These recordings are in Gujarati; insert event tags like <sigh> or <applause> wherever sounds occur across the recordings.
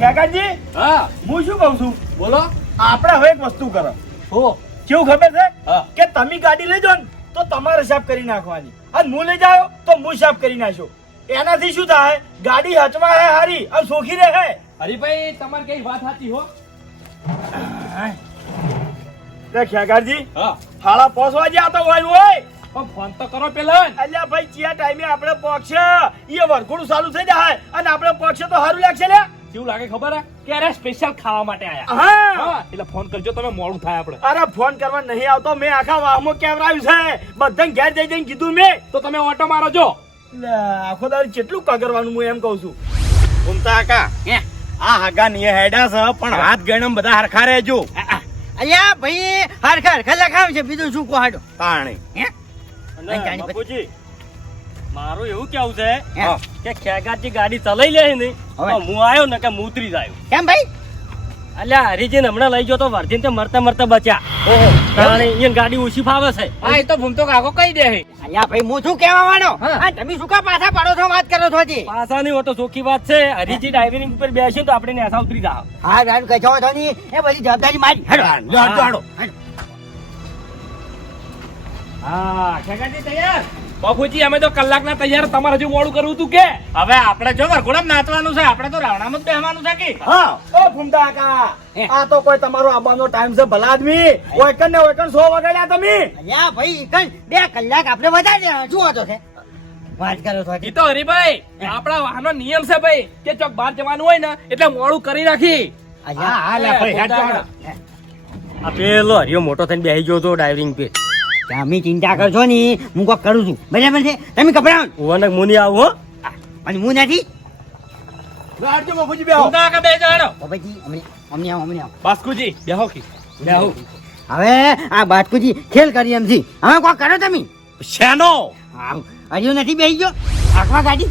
ખેગાજી હા. હું શું કહું છું? બોલો. આપણે હવે એક વસ્તુ કરો. હો કેવું ખબર છે? કે તમે ગાડી લઈ જાઓ તો તમારે સાફ કરી નાખવાની. અને હું લઈ જાઓ તો હું સાફ કરી નાખશો એનાથી શું થાય? ગાડી હચવા હે હારી અને સોખી રહે હરીભાઈ તમારે કઈ વાત હતી હો. રે ખેગાજી હા. હાળા પોસ વાગે તો હોય હોય પણ ફોન તો કરો પેલા અલ્યા ભાઈ ચિયા ટાઈમે આપણે પહોંચશે એ વરઘોડું ચાલુ થઈ જાય. અને આપણે પહોંચશે તો સારું લાગશે લે કેવું લાગે ખબર હે? કે અરે સ્પેશિયલ ખાવા માટે આયા. હા. હા એટલે ફોન કરજો તમે મોડું થાય આપણે. અરે ફોન કરવા નહીં આવતો મેં આખા વાહમાં આવ્યું છે. બધાને ઘેર જઈ જઈને કીધું મેં. તો તમે ઓટો મારો જો. આખો દાડી કેટલું કગરવાનું હું એમ કહું છું. ઉમતા કાકા આ હાગા ની હેડા છે પણ હાથ ગણમ બધા હરખા રહેજો. અલ્યા ભાઈ હરખા હરખા લખાવ છે બીજું શું કોહાડો પાણી. હે? બાપુજી મારું એવું કેવું છે કે ખેગાજી ગાડી ચલાઈ લે ને હું આવ્યો ને કે હું ઉતરી જાય. કેમ ભાઈ? અલ્યા હરિજીન હમણાં લઈ ગયો તો વર્ધીન તે મરતા મરતા બચ્યા. કારણ અહીંયા ગાડી ઓછી ફાવે છે. હા એ તો ભૂમતો કાકો કહી દે અલ્યા ભાઈ હું શું કહેવા માંડો હા. તમે શું કા પાછા પાડો છો વાત કરો છો હજી? પાછા નહીં હોતો ચોખ્ખી વાત છે. હરિજી ડ્રાઇવિંગ ઉપર બેસીને તો આપણે નેસા ઉતરી જાવ હા રાન કહેજો છો ની એ બધી જવાબદારી મારી. હાડો, હાડો. હેડો. હા. ખેગાજી તૈયાર? બાપુજી અમે તો કલાકના તૈયાર તમારે હજુ મોડું કરવું તું કે? હવે આપણે જો વરઘોડામાં નાચવાનું છે આપણે તો રાવણામાં જ બેહવાનું છે કે? હા. ઓ ફૂમતા કા આ તો કોઈ તમારો આવવાનો ટાઈમ છે ભલા આદમી ઓયકન ને ઓયકન સો વગાડ્યા તમે. અલ્યા ભાઈ કઈ બે કલાક આપણે વધારે શું હતો છે? વાત કરો છો ઈ તો હરીભાઈ આપણા વાહનો નિયમ છે ભાઈ કે ચોક બહાર જવાનું હોય ને એટલે મોડું કરી નાખી. અલ્યા હા, લે, ભાઈ, હેડ તો હાડો. હે. આ પેલો હરિયો મોટો થઈને બેસી ગયો તો ડ્રાઇવિંગ પે તમે ચિંતા કરશો ની હું કોક કરું છું. બરાબર છે? તમે કપડા. ઓને મુની આવું હો. અને હું નથી? ગાડજો બાપુજી બેહો. ભૂમતા કાકા બે જાણો? તો અમને અમને આવો અમને આવો. બાસ્કુજી બેહો કી. બેહો. હવે આ બાટકુજી ખેલ કરી એમ છી. હવે કોક કરો તમે. શેનો? હજુ નથી બેસી ગયો? આખવા ગાડી?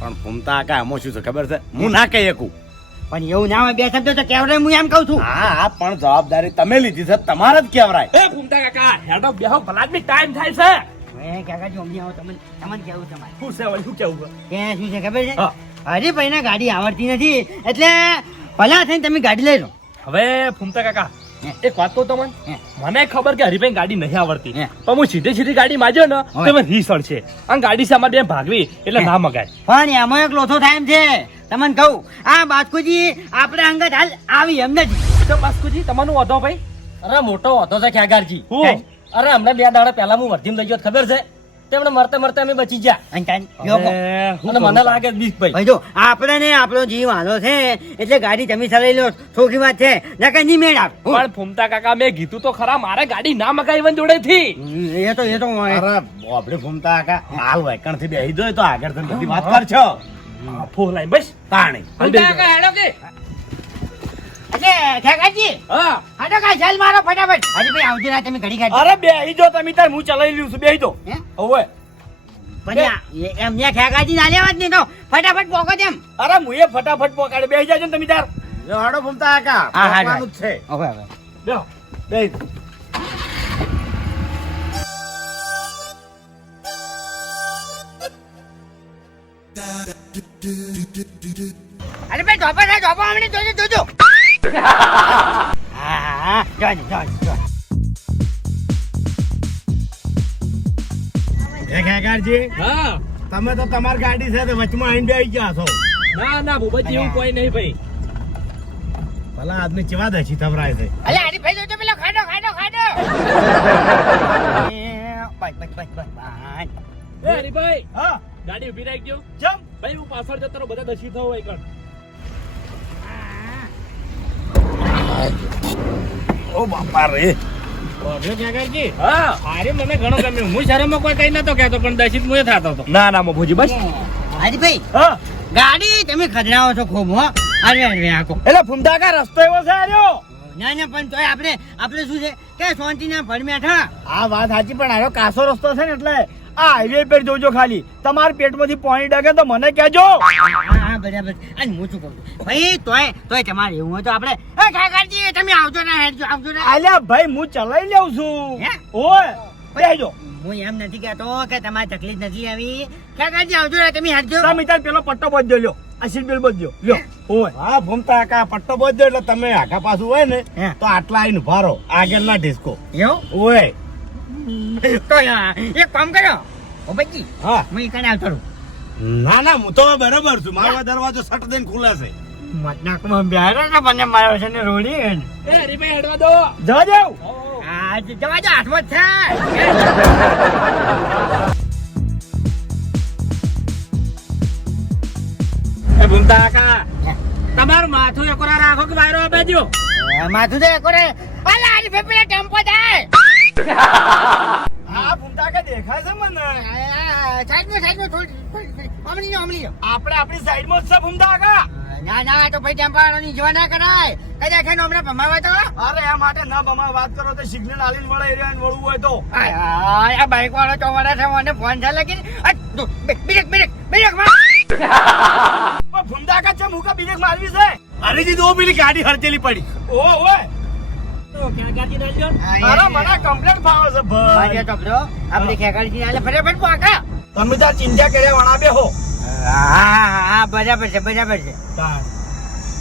પણ ફૂમતા કા એમાં શું છે ખબર છે? હું ના કહી શકું. પણ એવું ના હોય બે શબ્દો તો કેવડે હું એમ કહું છું. હા હા પણ જવાબદારી તમે લીધી છે તમારે જ કેવરાય એ ફૂમતા કાકા હેડો બેહો ભલા જ ટાઈમ થાય છે. હવે કાકાજી અમને આવો તમને તમને કેવું તમારે શું છે શું કેવું કે શું છે ખબર છે. હરીભાઈ ને ગાડી આવડતી નથી એટલે ભલા થઈને તમે ગાડી લઈ લો. હવે ફૂમતા કાકા એક વાત કહું તમને? મને ખબર કે હરીભાઈ ગાડી નહીં આવડતી. હે. પણ હું સીધી સીધી ગાડી માજ્યો ને. તો રીસળ છે. અને ગાડી સામે બે ભાગવી એટલે ના મગાય. પણ એમાં એક લોથો થાય એમ છે. તમને કહું આ બાસ્કુજી આપણે અંગત હાલ આવી એમ નથી. તો બાસ્કુજી તમારું વધો ભાઈ? અરે મોટો વધો છે ખ્યાગારજી હું? અરે હમણાં બે દાડા પહેલા હું વર્ધીમ લઈ ગયો ખબર છે? તેમણે મરતે મરતે અમે બચી ગયા. અને. મને લાગે છે બીક ભાઈ. ભાઈ જો આપણે ને આપણો જીવ હાલો છે એટલે ગાડી તમે ચલાવી લો ચોખ્ખી વાત છે નકર નહીં મેળ આવે. પણ ફૂમતા કાકા મેં કીધું તો ખરા મારે ગાડી ના મગાવી વન જોડે થી એ તો એ તો અરે આપણે ફૂમતા કાકા હાલ વાયકણથી બેહી દો તો આગળ તમે બધી વાત કરશો. ફોર લાઈન બસ. તાણી. ફૂમતા કાકા હેડો કે? એટલે ખેગાજી હા. હાડો કા ચાલ મારો ફટાફટ. હજી ભાઈ આવજો તમે ઘડી કાઢી અરે બે જો તમે તાર હું ચલાવી લઉં છું. બેહી જો. હે? ઓવે પણ આ એ- એમ ત્યાં ખેગાજી ના લેવા જ નહીં તો ફટાફટ પોકો તેમ. અરે હું એ ફટાફટ પોકાડે. બેહી જાજો ને તમે તાર. હાડો ઘૂમતા કાકા છે. હવે હવે. બેહી. અરે ભાઈ ધોપા ના ધોપા હમણાં જોજો જોજો. હા હા જોજો જોજો જોજો. ખેગારજી હા. તમે તો તમારી ગાડી છે તો વચમાં આવીને બેહી ગયા છો. ના ના ભૂપતજી એવું કોઈ નહીં ભાઈ. ભલા આદમી ચેવા દછી થવરાય છે. અલે હરી ભાઈ જોજો પેલો ખાડો ખાડો ખાડો. એ, બસ બસ બસ એ હરી ભાઈ હા. ગાડી ઊભી રાખજો જમ. ભાઈ હું પાછળ જતો રહું, બધા દસી થવો એક ઓ બાપા રે. હા. અરે મને ઘણો ગમ્યો. હું શરમમાં કોઈ કઈ નતો કહેતો પણ દશિત મુએ થતો ના ના મભુજી બસ. હરી ભાઈ હા. ગાડી તમે ખદડાવો છો ખૂબ હો. એટલે ફૂમતા કા રસ્તો એવો છે આર્યો? ના ના પણ તોય આપણે આપણે શું છે? કે શાંતિના ભર બેઠા. આ વાત સાચી પણ આનો કાસો રસ્તો છે ને એટલે આ હાઈવે પર જોજો ખાલી. તમારા પેટમાંથી પાણી ડગે તો મને કહેજો. હા બરાબર. અને હું શું કહું ભાઈ તોય તોય તમારે એવું હોય તો આપણે એ કાકાજી તમે આવજો ના હેડજો આવજો ના. આલ્યા ભાઈ હું ચલાવી લઉં છું. ઓય બેજો હું એમ નથી કહેતો કે તમારે તકલીફ નથી આવી. કાકાજી આવજો ના તમે હેડજો. તમે તાર પેલો પટ્ટો બધો લ્યો. આ બિલ બધો લ્યો ઓય. હા ભૂમતા કા પટ્ટો બોધ્યો એટલે તમે આખા પાછું હોય ને તો આટલા આવીને ભારો આગળના ડિસ્કો એવું? ઓય. તો એક કામ કરો. ઓ બચ્ચી હા. આવતો રહું? ના ના હું તો બરોબર છું. મારો દરવાજો સટ દઈને ખુલે છે. મતનાકમાં બેહારો ને મને માર્યો છે ને રોડી. એ હરીભાઈ હેડવા દો. જવા દેવ આ જવા દો હાથમાં છે. એ ભૂમતા કાકા તમારું માથું એકોરા રાખો કે વાયરો આપેજો માથું તો એક રે અલા આની ટેમ્પો જાય. આ ભૂમતા કે દેખાય છે મને? સાઈડમાં સાઈડમાં થોડી થોડી હમણી લો હમણી લો આપણે આપણી સાઈડમાં છે ભૂમતા કા? ના ના તો ભાઈ ટેમ્પો જોવા ના કરાય. કદાચ એનો હમણાં ભમાવા તો? અરે એ માટે ના બમા વાત કરો તો સિગ્નલ આલીને વળે એરિયા વળવું હોય તો. આ આ બાઈક વાળો તો વળે છે મને ફોન છે લગી બિરેક બિરેક બિરેકમાં ભૂમતા કા છે મુકા બીજે મારવી છે? પેલી ગાડી હરતેલી પડી. ઓ ઓય. તમે તાર ચિંતા કર્યા વણા બેહો. હા હા બરાબર છે બરાબર છે.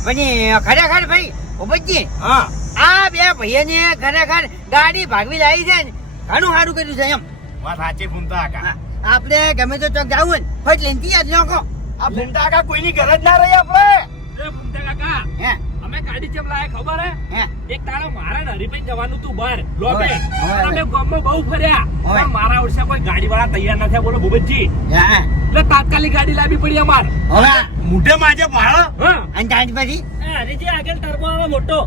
પછી ખરેખર ભાઈ ઉપજી હા. આ બે ભાઈઓને ખરેખર ગાડી ભાગવી લાવી છે ને ઘણું સારું કર્યું છે એમ. વાત સાચી ભૂમતા કાકા આપણે ગમે તો ચોક જવું ને ફટ લઈને ત્યાં જ આ ભૂમતા કા કોઈની ગરજ ના રહી આપણે. ભૂમતા કાકા હે? અમે ગાડી કેમ લાયા ખબર હે? એક તારો મારા હરીભાઈ જવાનું તું બહાર. લોબે અમે ગામમાં બહુ ફર્યા. મારા ઓળશા કોઈ ગાડી વાળા તૈયાર નથી બોલો ભૂપતજી. એટલે તાત્કાલિક ગાડી લાવી પડી અમાર. હવે મુઢે માજે ભાળો અને ત્યાં પછી? હરીજી આગળ ટર્બો આવે મોટો.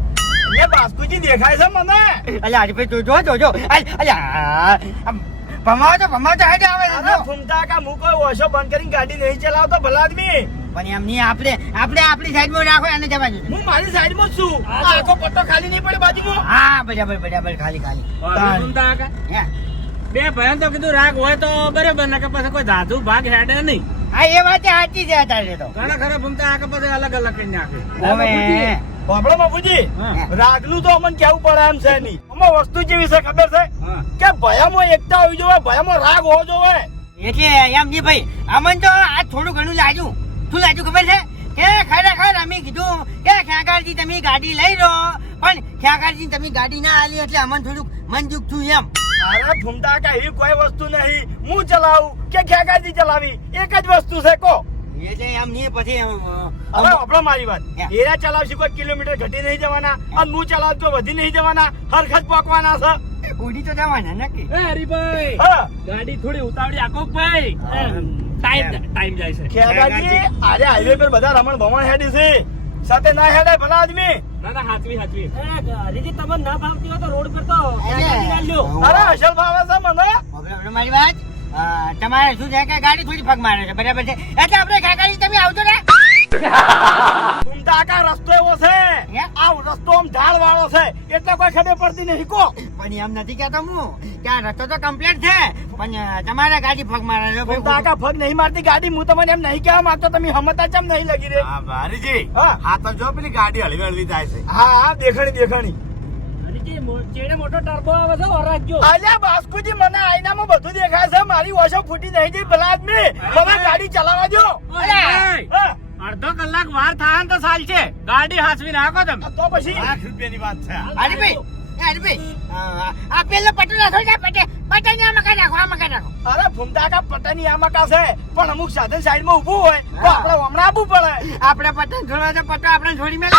એ બાસ્કુજી દેખાય છે મને. અલ્યા હરીભાઈ જોજો જોજો અલ્યા ભમાવો તો ભમાવો તો હેડે આવે અરે કા હું કોઈ ઓછો બંધ કરીને ગાડી નહીં ચલાવતો ભલા આદમી. પણ એમ નહીં આપણે આપણે આપણી સાઈડમાં રાખો એને જવા દો. હું મારી સાઈડમાં છું. આખો પટ્ટો ખાલી નહીં પડે બાજુમાં હા બરાબર બરાબર ખાલી ખાલી. બે ભાઈ તો કીધું રાગ હોય તો બરાબર ના કે પછી કોઈ ધાધુ ભાગ હેડે નહીં. હા એ વાત સાચી છે અત્યારે તો. ઘણા ખરા ભૂમતા આકા પછી અલગ અલગ કરી નાખે. હવે બાપડો બાપુજી. રાગલું તો અમને કેવું પડે એમ છે નહીં. આમાં વસ્તુ જેવી છે ખબર છે. કે ભયામાં એકતા હોવી જોવે ભયામાં રાગ હોવો જોવે એટલે એમ નહીં ભાઈ અમને તો આ થોડું ઘણું લાગ્યું. શું લાગ્યું ખબર છે? કે ખરેખર અમે કીધું કે ખ્યાકારજી તમે ગાડી લઈ લો. પણ ખ્યાકારજી તમે ગાડી ના આલી એટલે અમને થોડુંક મન દુખ થયું એમ. અરે ફૂમતા કા એવી કોઈ વસ્તુ નહીં. હું ચલાવું કે ખ્યાકારજી ચલાવી? એક જ વસ્તુ છે કો. એટલે એમ નહીં પછી હવે આપણો મારી વાત. એરા ચલાવશું કોઈ કિલોમીટર ઘટી નહીં જવાના. અને હું ચલાવતો વધી નહીં જવાના. હરખત પકવાના છે. એ ઉડી તો જવાના નક્કી. એ હરીભાઈ ગાડી થોડી ઉતાવળી આખો ભાઈ. ટાઈમ ટાઈમ જાય છે. ખેગાજી આજે હાઈવે પર બધા રમણ ભમણ હેડી છે. સાથે ના હેડે ભલા આદમી. ના ના હાચવી હાચવી. એટલે, અરે. અસલ ભાવે છે મને. હવે હવે મારી વાત તમારે શું છે કે ગાડી થોડી પગ મારે છે બરાબર છે? એટલે આપણે ખ્યાગારજી તમે આવજો ને. ઘૂમતા કા રસ્તો એવો છે? આ રસ્તો આમ ઢાળ વાળો છે. એટલે કોઈ ખબર પડતી નહીં કો પણ એમ નથી કહેતો હું કે આ રસ્તો તો કમ્પ્લીટ છે. પણ તમારે ગાડી ફગ મારે છે ઉમદા કા ફગ નહીં મારતી ગાડી હું તમને એમ નહીં કહેવા માંગતો તમે હમતા ચમ નહીં લગી રે હા હરીજી હા. તો જો પેલી ગાડી હળવી હળવી જાય છે. હા હા દેખાણી દેખાણી મોટો ટર્બો આવે છે ઓર રાખજો અલ્યા બાસ્કુજી મને આઈનામાં બધું દેખાય છે મારી ઓછો ફૂટી નહીં ગઈ ભલા આદમી. હવે ગાડી ચલાવવા દો અડધો કલાક વાર થાય ને તો સાલ છે ગાડી હાથવી નાખો તમે. તો પછી? લાખ રૂપિયાની વાત છે. હરીભાઈ ભાઈ હરીભાઈ અ, આ પેલો પટુ નાખો ને પટે પટે ને આમાં કાઢી નાખો આમાં કાઢી નાખો. અરે ફૂમતા કા પટ્ટાની આ મકા છે પણ અમુક સાધન સાઈડમાં ઊભું હોય તો આપણે હમણાં આવવું પડે. આપણે પતંગ છોડવા તો પટ્ટો આપણે છોડી મેલે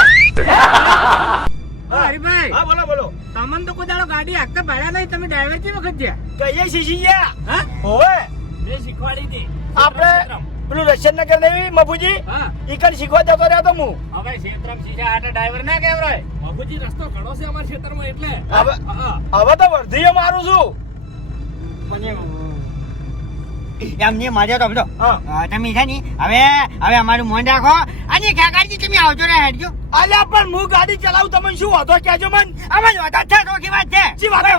હા, હરીભાઈ હા બોલો બોલો. તમને તો કોઈ દાડો ગાડી આગતા ભાડ્યા નહીં તમે ડ્રાઈવરથી વખત ગયા? કહીએ શીશી ગયા. હા? હોવે. મેં શીખવાડી હતી. આપણે પેલું રશિયન નગર નહીં મફુજી? હા. ઈકન શીખવા જતો રહ્યો તો હું. હવે ક્ષેત્રમ સીધા આટા ડ્રાઈવર ના કહેવાય મભુજી રસ્તો ઘણો છે અમારા ક્ષેત્રમાં એટલે. હવે હા. હવે તો વર્ધીએ મારું છું. એમ ને મારે તો બધો તમે છે ને હવે હવે અમારું મોન રાખો. અને કાકાજી તમે આવજો ને હેડજો. અલ્યા પણ હું ગાડી ચલાવું તમને શું હતો કેજો મન. અમે વાત છે તો કી વાત છે. જી વાત? છે?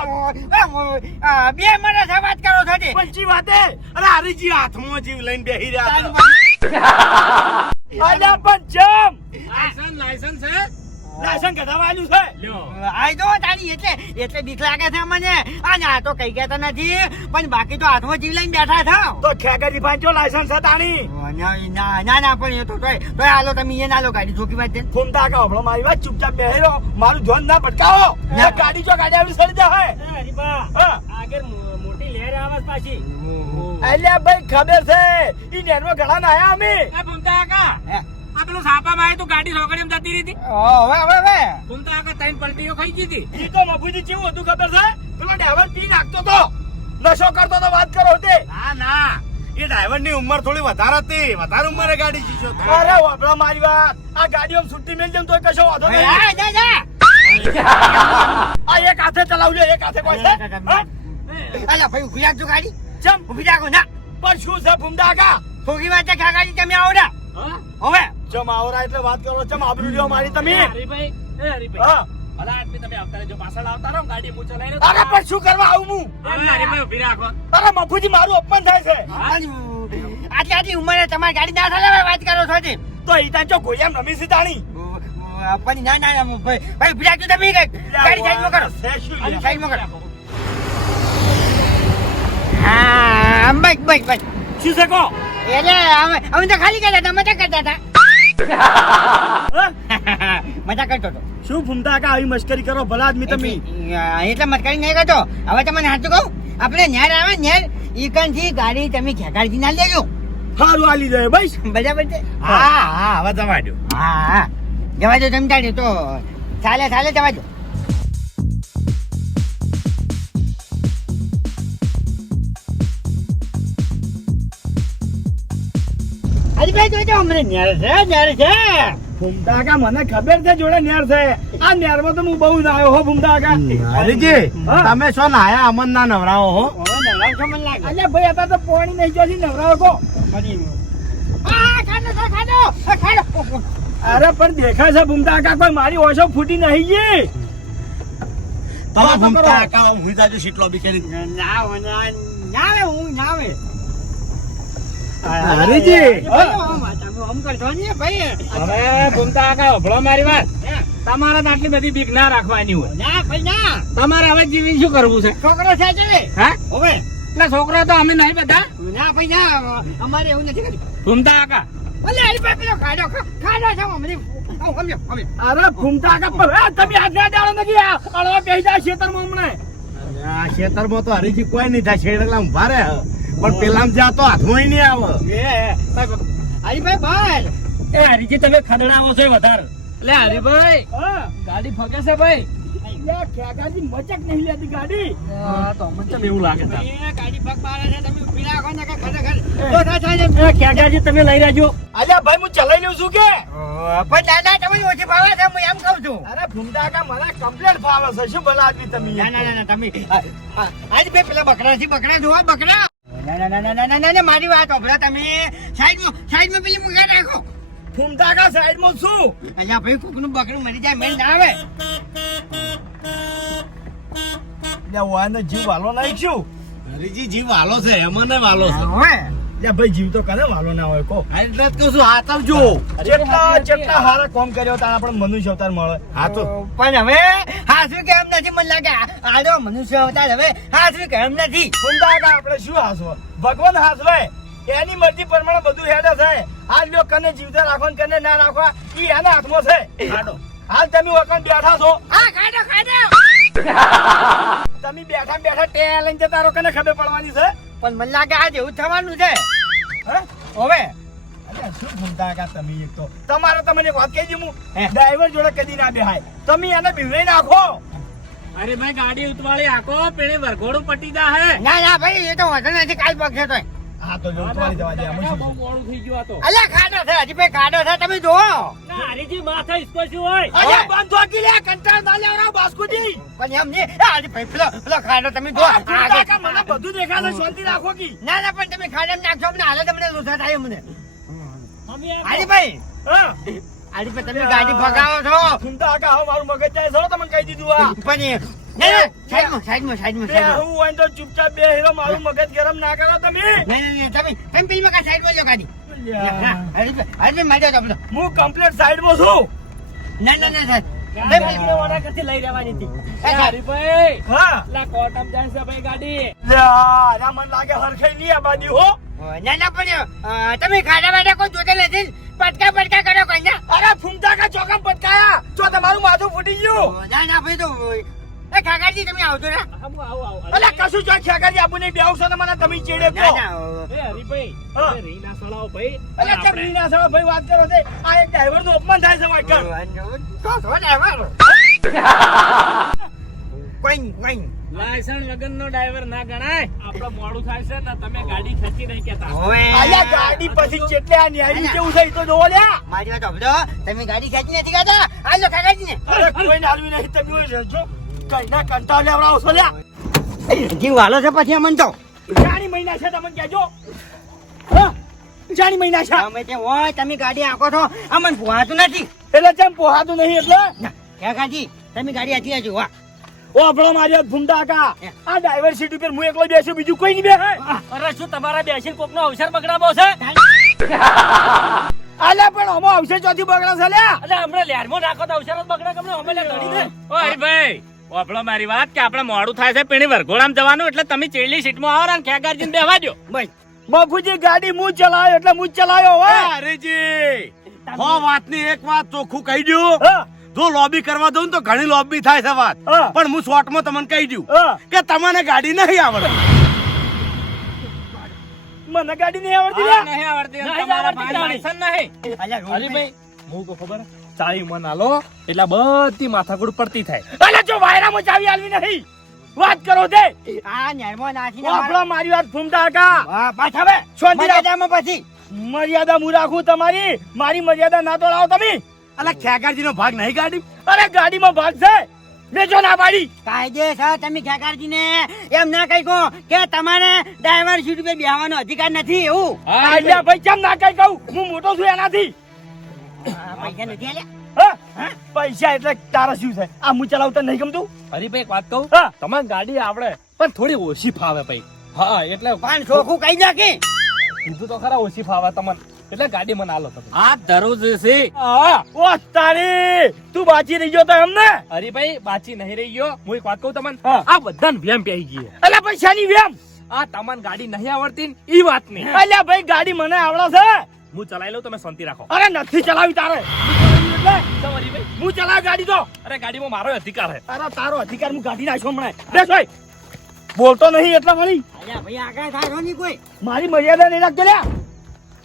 બે મને આ વાત કરો છો તે. પણ જી વાતે? અરે હરીજી હાથમાં જીવ લઈને બેહી રહ્યા અલ્યા પણ જમ. લાયસન્સ લાયસન્સ છે? લાયસન્સ કઢાવવા આવ્યું છે. લ્યો. આઈ તો તારી એટલે એટલે બીક લાગે છે મને. અને આ તો કઈ કહેતા નથી. પણ બાકી તો હાથમાં જીવ લઈને બેઠા થાવ તો ખેગાજી પાંચો લાયસન્સ છે તાણી ના ના ના ના પણ એ તો તોય તોય આલો તમે એ ના લો ગાડી જોકી વાત ફૂમતા કા હમણાં મારી વાત ચૂપચાપ બેહેરો. મારું ધ્યાન ના ભટકાવો. ના. એ ગાડી જો ગાડી આવી સડી જાય હા. મોટી લહેર આવે પાછી. અલ્યા ભાઈ ખબર છે ઈ નેરમાં ઘણા નાયા અમે. એ ભૂમતા કાકા. પેલું સાપામાં આવ્યું તો ગાડી રોકડીમાં જતી રહી હતી. હવે હવે હવે. તો આગળ ત્રણ પલટીઓ ખાઈ ગઈ હતી. એ તો મફુજી કેવું હતું ખબર છે? પેલો ડ્રાઈવર પી નાખતો તો. નશો કરતો તો વાત કરો તે. ના ના. એ ડ્રાઈવરની ઉંમર થોડી વધારે હતી. વધારે ઉંમરે ગાડી જીજો અરે વાપરા મારી વાત. આ ગાડીઓ છૂટી મેલ જેમ તો કશો વાંધો નહીં. આ, જા, જા. આ એક હાથે ચલાવજો એક હાથે કોઈ છે. હા? અલા ભાઈ ઊભી રાખજો ગાડી. ચમ? ઊભી રાખો ના. પણ શું છે ભૂમડા કા થોગી વાત છે ગાડી તમે આવો ના. હવે ચમ આવરા એટલે વાત કરો ચમ આબરૂ લ્યો મારી તમે. હરીભાઈ એ હરીભાઈ. હા. ભલા આદમી તમે આવતા રહેજો પાછળ આવતા રહો ગાડી હું ચલાવી અરે પણ શું કરવા આવું હું? હરીભાઈ ઊભી રાખો. અરે મફુજી મારું અપમાન થાય છે. આટલી આટલી ઉંમરે તમારી ગાડી ના ચાલે વાત કરો છો તે. તો ઈ તાંચો કોઈ એમ રમી છે તાણી. ના ના ના ભાઈ ભાઈ ઊભી રાખજો તમે ગાડી સાઈડમાં કરો. શું ગાડી કરો. હા બસ બસ બસ. શું છે કો? એટલે અમે અમે તો ખાલી કરતા હતા મજા કરતા હતા? <laughs> મજા કરતો હતો. શું ફૂમતા કા આવી મશ્કરી કરો ભલા આદમી તમે. એટલે મશ્કરી નહીં કરતો. હવે તમને સાચું કહું આપણે ન્યાર આવે ને ન્યાર ઈકનથી ગાડી તમે ખેગાડી ના લેજો. હારું આલી જાય બસ. બરાબર છે? હા. હા હવે જવા દો હા હા. જવા દો તમે તારે તો. ચાલે ચાલે જવા દો હરીભાઈ જોઈજો અમને ન્યાર છે ન્યાર છે કા મને ખબર છે જોડે નેર છે આ નેરમાં તો હું બહુ નાયો હો ફૂમતા કા હરીજી તમે શું નાયા અમન ના નવરાવો હો છો અલ્યા ભાઈ અત્યારે તો પાણી નહીં જોતી નવરાવો કો છે, અરે પણ દેખાય છે ફૂમતા કા કોઈ મારી ઓછો ફૂટી નહીં ગઈ તમે વાતો ભૂમતા કાકા હું જાજો સીટલો બી કરી ના આવે, ના ના હું ના આવે હરીજી. હવે ભૂમતા કાકા મારી વાત. તમારે આટલી બધી બીક ના રાખવાની હોય. ના ભાઈ ના. તમારે હવે જીવી શું કરવું છે? છોકરો છે છે હા? હવે? એટલે છોકરા તો અમે નહીં બધા. ના ભાઈ ના. અમારે એવું નથી કર્યું ભૂમતા કાકા ભલે હરી ભાઈ પેલો ખાડો ખાડો છે અમને. અરે ફૂમતા કા પણ તમે હાથ ના નથી આ અળવા બેસી જાય ખેતરમાં હમણાં. આ ખેતરમાં તો હરીજી કોઈ નહીં થાય. શેરલા ઊભા રહે પણ પેલામ જા તો હાથમાં નહીં આવે. એ ભાઈ હરી ભાઈ ભાઈ. એ હરીજી તમે ખદડાવો છો વધારે. એટલે હરીભાઈ. ગાડી ફગે છે ભાઈ. મચક નહીં લેતી ગાડી. તો મને એવું લાગે ગાડી મારે છે તમે ઊભી રાખો ને ખરેખર. ખેગાજી તમે લઈ રહેજો. અલ્યા ભાઈ હું ચલાઈ લઉં છું કે? પણ દાદા તમે ઓછી ભાવે છે હું એમ કહું છું. અરે ફૂમતા મને કમ્પ્લેટ ફાવે છે. શું ભલા આદમી તમે? ના ના ના ના તમે આજ બે પેલા બકરા છે બકરા જોવા બકરા. ના ના ના ના ના ના મારી વાત ઓભરા તમે. સાઈડમાં સાઈડમાં પેલી મુકા રાખો. ફૂમતા કા સાઈડમાં શું? અહીંયા ભાઈ કોકનું બકરું મરી જાય મેં ના આવે. એટલે જીવ વાલો નાખ્યું હરીજી જીવ વાલો છે એમને વાલો છે. હવે અલ્યા ભાઈ જીવ તો કને વાલો ના હોય કો. એટલે જ કહું છું હાથ આવજો જેટલા જેટલા હારા કોમ કર્યો તાર આપણે મનુષ્ય અવતાર મળે. હા તો. પણ હવે હાસવી કેમ નથી મને લાગે આજો મનુષ્ય અવતાર હવે હાસવી કેમ નથી. ફૂમતા કા આપણે શું હાસવો? ભગવાન હાસવે. એની મરજી પ્રમાણે બધું હેડે છે. આજ લો કને જીવતા રાખો ને કને ના રાખવા ઈ એના હાથમાં છે. હાડો. હાલ તમે વખત બેઠા છો. હા ખાડો ખાડો. તમે બેઠા બેઠા ટેલ લઈને તારો કને ખબર પડવાની છે? પણ મને લાગે આજ એવું થવાનું છે? હવે? શું ભૂલતા કા તમે એક તો? તમારો તમને વાત કહી દઉં ડ્રાઈવર જોડે કદી ના બેહાય. તમે એને બીવડાઈ નાખો. અરે ભાઈ ગાડી ઉતવાળી આખો પેલી વરઘોડું પટી દા હે ના ના ભાઈ એ તો વાંધો નથી કાલ પગ છે તોય. હા તો જો તમારી જવા દે આમાં બહુ મોડું થઈ ગયું તો. અલ્યા ખાડો છે હજી ભાઈ ખાડો છે તમે જુઓ. હરીજી માથા ઈસકો હોય? અલ્યા બંધ વાગી લે કંટાળ ના લેવડાવ બાસ્કુજી. પણ એમ નહીં. હજી ભાઈ પેલો પેલો ખાડો તમે જુઓ. આ મને બધું દેખાશે શાંતિ રાખો કી. ના ના પણ તમે ખાડા નાખશો મને હાલે તમને લોસા થાય મને ભાઈ. હા. હાજી તમે ગાડી ભગાવો છો. સુનતા મારું મગજ જાય છે તમને કહી દીધું આ. પણ સાઈડમાં સાઈડમાં સાઈડમાં સાઈડમાં. હું હોય તો ચૂપચાપ બે હીરો મારું મગજ ગરમ ના કરો તમે. નહીં નહીં નહીં, તમે તમે પેલી મકા સાઈડમાં લો ગાડી ના, અલ્યા. હરીભાઈ હરીભાઈ મારી જાઓ હું કમ્પ્લીટ સાઈડમાં છું. ના ના ના સાહેબ. એ એ સાહેબ, હા. કોટમ જાય છે ભાઈ ગાડી. મને લાગે હરખાઈ નહીં આ બાજુ હો. ના ના પણ તમે ખાડા બાડા કોઈ જોતા નથી? પટકા પટકા કરો કઈ અરે ફૂમતા કા ચોકમ પટકાયા? જો તમારું માથું ફૂટી ગયું. ના ના ભાઈ તો એ તમે આવતો ને. આવું આવું. આવું અલે કશું જો ખેગાજી આપું નહીં બેહું છો ને મને તમે ચેડે ના એ હરીભાઈ હા. રીના સળાવો ભાઈ. અલે અને રીના સાહેબ ભાઈ વાત કરો છે આ એક ડ્રાઈવરનું અપમાન થાય છે તો ડ્રાઈવર ડ્રાઈવર ના. ગણાય. આપણે મોડું થાય છે ને તમે ગાડી ખેંચી નહીં કેતા આયા ગાડી પછી ચેટલે આ ન્યારી કેવું છે તો જોવો લ્યા. મારી વાત સાંભળો. તમે ગાડી ખેંચી નથી ગાતા હાલો કાકાજી ને કોઈ નાલવી નહીં તમે હોય રહેજો કઈ ના કંટાળ લેવડાવો છો લ્યા. જીવ હાલો છે પછી અમન તો. જાણી મહિના છે તમે કહેજો હા જાણી મહિના છે. અમે તે હોય તમે ગાડી આખો છો. અમન ભુવાતું નથી. એટલે કેમ પોહાતું નહીં એટલે? કાકાજી તમે ગાડી આથી આજો વાહ. ઓ આપણો મારી ભૂંડા કા આ ડ્રાઈવર સીટ ઉપર હું એકલો બેસું બીજું કોઈ નહીં બેસે. અરે શું તમારા બેસીને કોકનો અવસર બગડાવો છે? આલે પણ અમો અવસર ચોથી બગડા છે લે અરે હમણાં લેરમો નાખો તો અવસર જ બગડા કે અમે લે ધડી દે ઓય હરીભાઈ વાપડો મારી વાત કે આપણે મોડું થાય છે પેણી વરઘોડામ જવાનું એટલે તમે ચેડલી સીટમાં આવો ને ખેગારજીને બેહવા દો ભાઈ બાપુજી ગાડી હું ચલાયો એટલે હું ચલાયો હવે. હરેજી. હો વાતની એક વાત ચોખ્ખું કહી દઉં હા, જો લોબી કરવા દઉં તો ઘણી લોબી થાય છે વાત. હા. પણ હું શોર્ટમાં તમને કહી દઉં કે તમને ગાડી નહીં આવડે મને ગાડી નહીં આવડતી નહીં આવડતી નહીં આવડતી નહીં. અલ્યા ભાઈ હું ખબર? ચાવી મન આલો એટલે બધી માથાકૂટ પડતી થાય. અલે જો વાયરામાં ચાવી આલવી નહીં. વાત કરો દે આ નેરમો નાખીને આપણો મારી વાત ફૂમતા કા વાહ પાછા હવે રાખ. મર્યાદામાં પછી. મર્યાદા હું રાખું તમારી. મારી મર્યાદા ના તોડાવો તમે. અલા ખેગારજી નો ભાગ નહીં ગાડી. અરે ગાડીમાં ભાગ છે. લેજો ના પાડી. કાયદેસર તમે ખેકારજી ને એમ ના કહી કહો કે તમારે ડ્રાઈવર સીટ પે બેહવાનો અધિકાર નથી એવું? આલ્યા ભાઈ કેમ ના કઈ કહું? હું મોટો છું એનાથી. પૈસા નથી આલ્યા? પૈસા એટલે તારા શું છે? આ હું ચલાવતા નહીં ગમતું? હરીભાઈ એક વાત કહું? હા. ગાડી આવડે પણ થોડી ઓછી ફાવે ભાઈ. હા એટલે પણ ચોખ્ખું કહી નાખી. કીધું તો ખરા ઓછી ફાવે તમને. એટલે ગાડી મને આલો તમે. આ ધરું છે. હા. ઓ તારી તું બાચી રહી ગયો તો એમને? હરીભાઈ બાચી નહીં રહી ગયો. હું એક વાત કહું તમને? આ બધાને વેમ પેઈ ગઈ અલ્યા પૈસાની વેમ આ તમને ગાડી નહીં આવડતી ને ઈ વાત નહીં. અલ્યા ભાઈ ગાડી મને આવડે છે. હું ચલાવી લઉં તમે શાંતિ રાખો. અરે નથી ચલાવી તારે. હું ચલાવ ગાડી તો અરે ગાડીમાં મારો અધિકાર છે. અરે તારો અધિકાર હું ગાડી નાખ્યો હમણાં. બેસ ભાઈ બોલતો નહીં એટલા મળી ભાઈ આગળ થાય નહીં કોઈ. મારી મર્યાદા નહીં રાખતો લ્યા.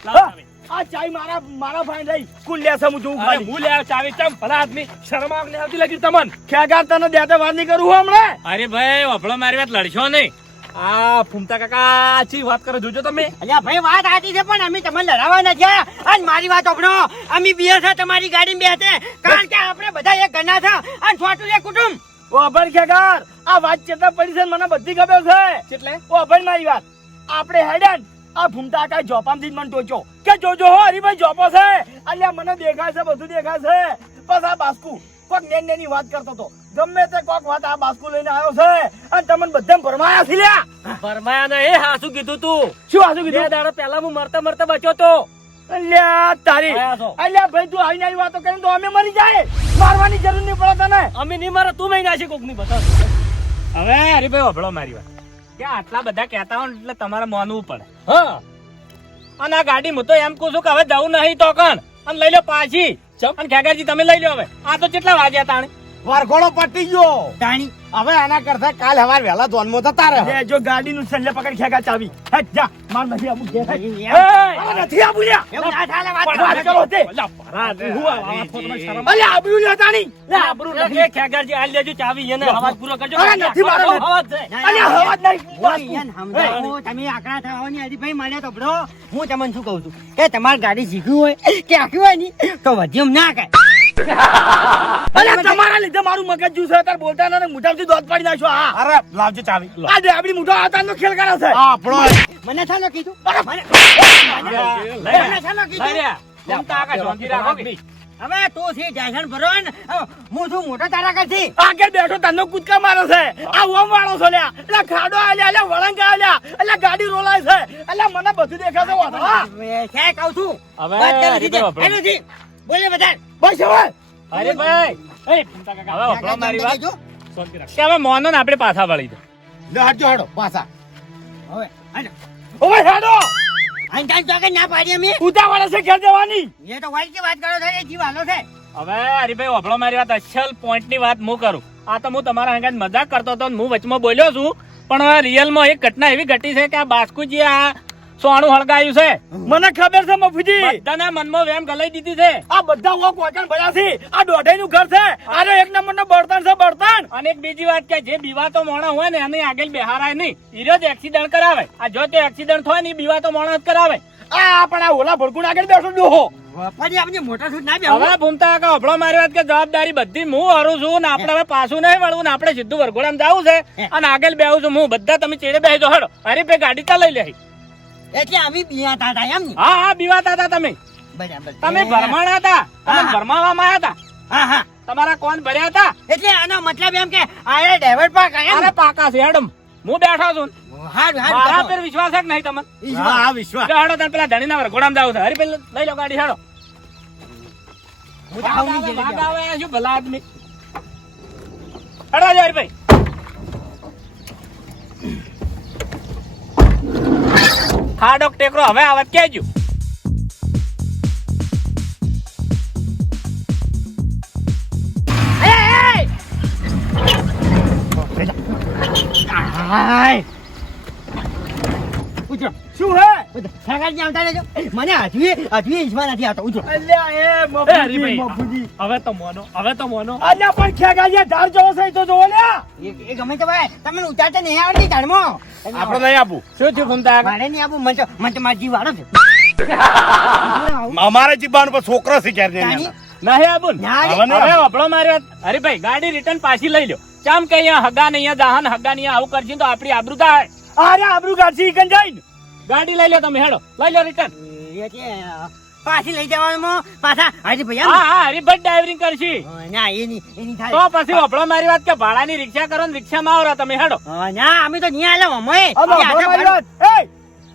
ચાવી. આ ચાઈ મારા મારા ભાઈ રહી કુલ લે છે? હું જોઉં અરે ખાલી. હું લે ચાવી ચમ. ભલા આદમી શરમ આવતી લાગી તમને. ખેગાર તને દેતા વાર નહીં કરું હું હમણાં. અરે ભાઈ વફળો મારી વાત લડશો નહીં. આ ફૂમતા કાકા ચી વાત કરો જોજો તમે. અલ્યા ભાઈ વાત આતી છે પણ અમે તમને લડાવવા નથી અને મારી વાત ઓપડો અમે બે છે તમારી ગાડી બેસે. કારણ કે આપણે બધા એક ઘરના છે. અને છોટું એક કુટુંબ. ઓ અભણ ખેગાર આ વાત ચેતા પડી છે મને બધી ખબર છે. એટલે ઓ અભણ મારી વાત. આપણે હેડન આ ભૂમતા કાકા જોપામથી મને ટોચો કે જોજો હો હરીભાઈ જોપો છે. અલ્યા મને દેખાય છે બધું દેખાય છે. બસ આ બાસ્કુ. કોક નેન નેની વાત કરતો તો ગમે તે કોક વાત આ બાસ્કુ લઈને આવ્યો છે અને તમને બધા ભરમાયા છે લ્યા. ભરમાયા ને એ હાસુ કીધું તું. શું હાસુ બે કીધું દાડા પહેલા હું મરતા મરતા બચ્યો તો. અલ્યા તારી. અલ્યા ભાઈ તું આવીને આવી વાતો કરીને તો અમે મરી જાય. મારવાની જરૂર નહીં પડે તને. અમે નહીં મારે તું મહિના છે કોકની બતા હવે હરીભાઈ વફળો મારી વાત. કે આટલા બધા કહેતા હોય એટલે તમારે માનવું પડે હા. અને આ ગાડી હું તો એમ કહું છું કે હવે જવું નહીં તો કણ. અને લઈ લો પાછી. અને ખેગારજી તમે લઈ લો હવે. આ તો કેટલા વાગ્યા તાણે? વરઘોડો પટી ગયો. જાણી. હવે આના કરતા કાલ હવાર વહેલા ધોનમાં થતા રહે. જો ગાડીનું સંલે પકડ ખેગા ચાવી. હટ જા. માર નથી આબુ કે. નથી આબુ લ્યા. એવું ના થાલે વાત કરો તે. અલ્યા આબુ લ્યા તાણી. લે, આબુ નથી. ખેગારજી, આ લેજો ચાવી એને અવાજ પૂરો કરજો. નથી મારો. અવાજ છે. અલ્યા હવા જ નહીં. અહીંયા સમજાવું, તમે આકડા થવાની હરીભાઈ મને તો બ્રો. હું તમને શું કહું છું? કે તમારી ગાડી શીખવી હોય કે આખી હોયની તો વધ્યમ ના કહે <laughs> અલ્યા તમારા લીધે મારું મગજ જ્યુસ છે તાર બોલતા ના મુઠામથી દોત પાડી નાખશો હા. અરે લાવજો ચાવી. આ ડેબડી મુઠો આતાનો ખેલ કરે છે. આપણો મને શાનો કીધું? મને મને કીધું? રહ્યા. આમ તો આગળ શાંતિ રાખો હવે તું છે જાયસન ભરો હું છું મોટો તારા કરથી આગળ બેઠો તને કૂદકા મારે છે. આ ઓમ વાળો છો લ્યા. એટલે ખાડો આલ્યા એટલે વળંગ આલ્યા એટલે ગાડી રોલાય છે. એટલે મને બધું દેખાશે છે કહું છું? હવે બોલે બધા બસ હવે અરે ભાઈ એ કાકા હવે વભળો મારી વાત. શાંતિ રાખ. કે હવે મોનો ને આપણે પાછા વળી દો. લે હાડજો હાડો પાછા. હવે હાલો. ઓવે હાડો. આઈ કાઈ તો ના પાડી અમે. ઉતાવળે છે ઘેર જવાની. એ તો વાઈટ વાત કરો છે એ જીવ હાલો છે. હવે હરીભાઈ ઓભળો મારી વાત અસલ પોઈન્ટની વાત હું કરું. આ તો હું તમારા હંગાત મજાક કરતો હતો હું વચમાં બોલ્યો છું. પણ રિયલમાં એક ઘટના એવી ઘટી છે કે આ બાસ્કુજી આ સોનું હળગાયું છે. મને ખબર છે મફુજી. બધાના મનમાં વેમ ગલાઈ દીધી છે. આ બધા વો કોચણ ભર્યા છે. આ દોઢાઈ નું ઘર છે. આરે એક નંબર નો બળતણ છે બળતણ. અને એક બીજી વાત કે જે બીવાતો મોણા હોય ને એને આગળ બેહારાય નહીં. હીરો જ એક્સિડન્ટ કરાવે. આ જો તે એક્સિડન્ટ થાય ને બીવાતો મોણા જ કરાવે. આ આપણા ઓલા ભડકું આગળ બેસો ડોહો. વપારી આપણે મોટા સૂટ ના બેહો. હવે ભૂમતા કાકા અભળો મારી વાત કે જવાબદારી બધી હું હરું છું ને આપણે હવે પાછું નહીં વળવું ને આપણે સીધું વરઘોડામાં જવું છે અને આગળ બેહું છું હું. બધા તમે ચેડે બેહજો હડો. અરે પે ગાડી ચલાવી લઈ લે એટલે અમે બિયાતા હતા એમ ને? હા હા બીવાતા હતા તમે. બરાબર. તમે ભરમાણા હતા. તમે. ભરમાવામાં આવ્યા હતા. હા હા. તમારા કોણ ભર્યા હતા? એટલે આનો મતલબ એમ કે આ ડ્રાઈવર પાક આયા અરે પાકા છે એડમ હું બેઠો છું. મારા પર વિશ્વાસ કે નહીં તમને? હા હા વિશ્વાસ. હેડો તમે પેલા ધણીના ગોડામ જાવ છે. હરી પેલા લઈ લો ગાડી હેડો. હું તો આવું નહીં વાઘ જલ્દી આવે, શું ભલા આદમી? હેડો જો હરીભાઈ. ખાડો કે ટેકરો હવે આવત કેજો હાય ઉતરો શું હે? સરકારજી આવતા રહેજો. મને હજુ હજુ ઈસમાં નથી આવતો. ઉજો અલ્યા એ મફુજી મફુજી. હવે તો મોનો હવે તો મોનો. અલ્યા પણ ખેગાજીએ ધાર જોવો છે તો જોવો લે એ ગમે તે ભાઈ તમને ઉતારતા નહીં આવડતી ધારમાં. આપણે નહીં આપું. શું થયું ઘૂમતા મારે નહીં આપું મને તો મને તો મારો જીવ વાળો છે. <laughs> અમારે જીબાન પર છોકરો? નહીં આબુન ના હે હવે નહીં હવે આપણો માર્યો. હરીભાઈ ગાડી રિટર્ન પાછી લઈ લો ચામ કે અહીંયા હગા ને અહીંયા દાહન હગા નહીં આવું કરશે તો આપણી આબરૂ થાય. અરે આબરૂ ગાડી ઈકન જઈને. ગાડી લઈ લો તમે હેડો. લઈ લો રિટર્ન પાછી લઈ જવાનું પાછા હરી ભાઈ હા હા હરીભાઈ ડ્રાઇવિંગ કરશી? ના એની એની થાય. તો પછી વપડો મારી વાત કે ભાડાની રિક્ષા કરો ને રિક્ષામાં આવરા તમે હેડો. ના અમે તો નહીં આલે અમે. એય,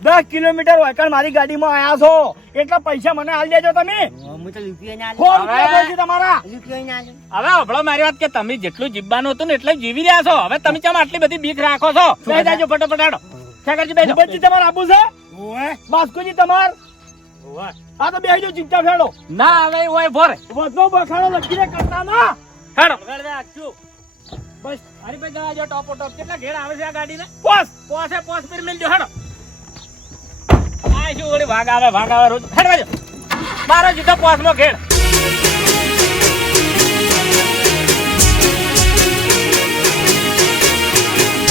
દસ કિલોમીટર વાયકણ મારી ગાડીમાં આયા છો. એટલા પૈસા મને હાલ દેજો તમે. હું તો રૂપિયો ના સો આલે રૂપિયા દઉં છું તમારા. રૂપિયો ના હવે વપડો મારી વાત કે તમે જેટલું જીવવાનું હતું ને એટલે જીવી રહ્યા છો. હવે તમે ચમ આટલી બધી બીક રાખો છો? જાજો ફટાફટ શેખરજી બેસો ભૂપતજી તમારે આબુ છે? બાસ્કુજી તમાર? આ તો બેહી જો ચિંતા ફેડો ના હવે ઓય ભોરે. વધો બખાડો લખીને કરતા ના. હેડો. બસ હરીભાઈ ગયા જો ટોપો ટોપ. કેટલા ઘેર આવે છે આ ગાડીને? પોસ. પોસે પોસ પર મિલજો હેડો. આ શું ઓડી ભાગ આવે ભાગ આવે રોજ. હેડવા જો મારો જીતો પોસમાં ઘેર